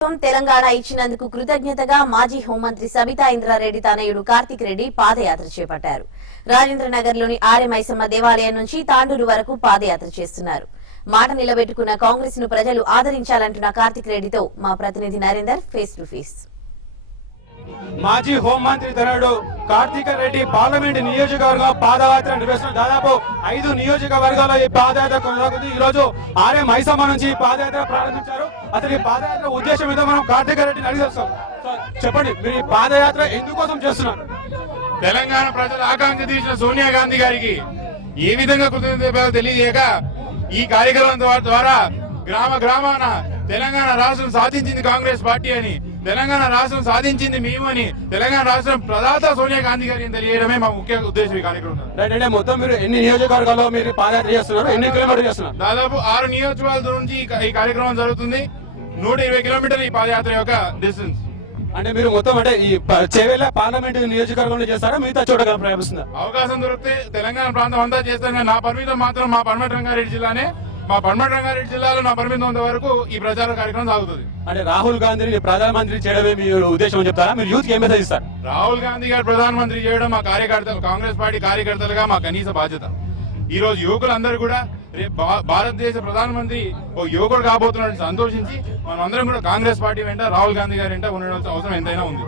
తెలంగాణ ఇచ్చినందుకు కృతజ్ఞతగా మాజీ హోంమంత్రి సబితా ఇంద్రారెడ్డి తనయుడు కార్తిక్ రెడ్డి పాదయాత్ర చేపట్టారు. రాజేంద్రనగర్లోని ఆర్ఎమైసమ్మ దేవాలయం నుంచి తాండూరు వరకు పాదయాత్ర చేస్తున్నారు. మాట నిలబెట్టుకున్న కాంగ్రెస్ ను ప్రజలు ఆదరించాలంటున్న కార్తిక్ రెడ్డితో మా ప్రతినిధి నరేందర్ ఫేస్ టు ఫేస్. మాజీ హోంమంత్రి తనయుడు కార్తిక్ రెడ్డి పార్లమెంట్ నియోజకవర్గం పాదయాత్ర నిర్వహిస్తున్న దాదాపు 5 నియోజకవర్గాల్లో ఈ పాదయాత్ర కొనసాగుతుంది. ఈ రోజు ఆర్ఎం మైసమ్మ నుంచి పాదయాత్ర ప్రారంభించారు. అసలు ఈ పాదయాత్ర ఉద్దేశం ఏదో మనం కార్తిక్ రెడ్డిని అడిగి తెలుస్తాం. చెప్పండి, మీరు ఈ పాదయాత్ర ఎందుకోసం చేస్తున్నారు? తెలంగాణ ప్రజల ఆకాంక్ష తీసిన సోనియా గాంధీ గారికి ఏ విధంగా కృతజ్ఞత తెలియజేయక ఈ కార్యక్రమం ద్వారా గ్రామ గ్రామాన తెలంగాణ రాష్ట్రం సాధించింది కాంగ్రెస్ పార్టీ అని, తెలంగాణ రాష్ట్రం సాధించింది మేము అని, తెలంగాణ రాష్ట్రం ప్రదాత సోనియా గాంధీ గారిని తెలియడమే మా ముఖ్య ఉద్దేశం ఈ కార్యక్రమం. అంటే మొత్తం మీరు ఎన్ని నియోజకవర్గాల్లో మీరు పాదయాత్ర చేస్తున్నారు? ఎన్ని కిలోమీటర్లు చేస్తున్నారు? దాదాపు 6 నియోజకవర్గాల నుంచి ఈ కార్యక్రమం జరుగుతుంది. 120 కిలోమీటర్ల ఈ పాదయాత్ర యొక్క డిస్టెన్స్. అంటే మీరు మొత్తం అంటే ఈ చేవేళ్ళ పార్లమెంట్ నియోజకవర్గంలో చేస్తారా, మిగతా చోట ప్రయాణిస్తుందా? అవకాశం దొరికితే తెలంగాణ ప్రాంతం అంతా చేస్తాను. నా పరిమితం మాత్రం మా పడమటి రంగారెడ్డి జిల్లానే. మా పడమటి రంగారెడ్డి జిల్లాలో నా పరిమితం ఉన్నంత వరకు ఈ ప్రచార కార్యక్రమం సాగుతుంది. అంటే రాహుల్ గాంధీని ప్రధానమంత్రి చేయడమే మీ ఉద్దేశం చెప్తారా? మీరు యూత్ ఏం మెసేజ్ ఇస్తారు? రాహుల్ గాంధీ గారు ప్రధానమంత్రి చేయడం మా కార్యకర్తలు, కాంగ్రెస్ పార్టీ కార్యకర్తలుగా మా కనీస బాధ్యత. ఈ రోజు యువకులందరూ కూడా రేపు భారతదేశ ప్రధానమంత్రి ఓ యువకుడు కాబోతున్నాడని సంతోషించి మనం అందరం కూడా కాంగ్రెస్ పార్టీ వెంట, రాహుల్ గాంధీ గారి వెంట ఉండడం అవసరం ఎంతైనా ఉంది.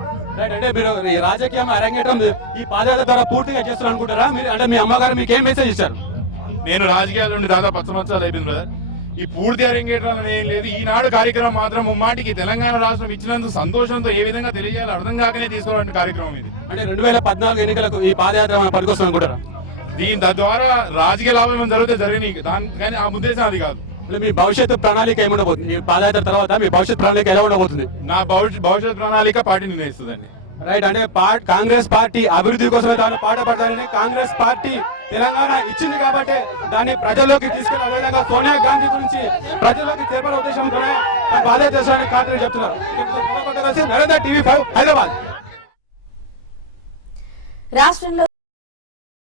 అంటే మీరు ఈ రాజకీయం అరంగేటం ఈ పాదయాత్ర ద్వారా పూర్తిగా చేస్తున్నారు అనుకుంటారా? మీరు అంటే మీ అమ్మగారు మీకు ఏం మెసేజ్ ఇచ్చారు? నేను రాజకీయాల నుండి దాదాపు 10 సంవత్సరాలు అయిపోయింది బ్రదర్. ఈ పూర్తి అరంగేట్రం ఏం లేదు. ఈనాడు కార్యక్రమం మాత్రం ముమ్మాటికి తెలంగాణ రాష్ట్రం ఇచ్చినందుకు సంతోషంతో ఏ విధంగా తెలియజేయాలో అర్థం కాకనే తీసుకోవాలంటే కార్యక్రమం ఇది. అంటే 2014 ఎన్నికలకు ఈ పాదయాత్ర పనికొస్తుంది అనుకుంటారా? దీని ద్వారా రాజకీయ లాభం జరిగితే జరిగినాయి, కానీ ఆ ఉద్దేశం అది కాదు. మీ భవిష్యత్తు ప్రణాళిక ఏముండబోతుంది? ఈ పాదయాత్ర తర్వాత మీ భవిష్యత్ ప్రణాళిక ఎలా ఉండబోతుంది? నా భవిష్యత్ ప్రణాళిక పార్టీ నిర్ణయిస్తుందండి. రైట్. అంటే కాంగ్రెస్ పార్టీ అభివృద్ధి కోసమే తాను పాటుపడతానని, కాంగ్రెస్ పార్టీ తెలంగాణ ఇచ్చింది కాబట్టి దాన్ని ప్రజల్లోకి తీసుకెళ్లి అదేవిధంగా సోనియా గాంధీ గురించి ప్రజల్లోకి చేపల ఉద్దేశంతోనే పాదయాత్ర చేస్తారని కార్తిక్ చెప్తున్నారు. నరేంద్ర టీవీ 5 హైదరాబాద్. రాష్ట్రంలో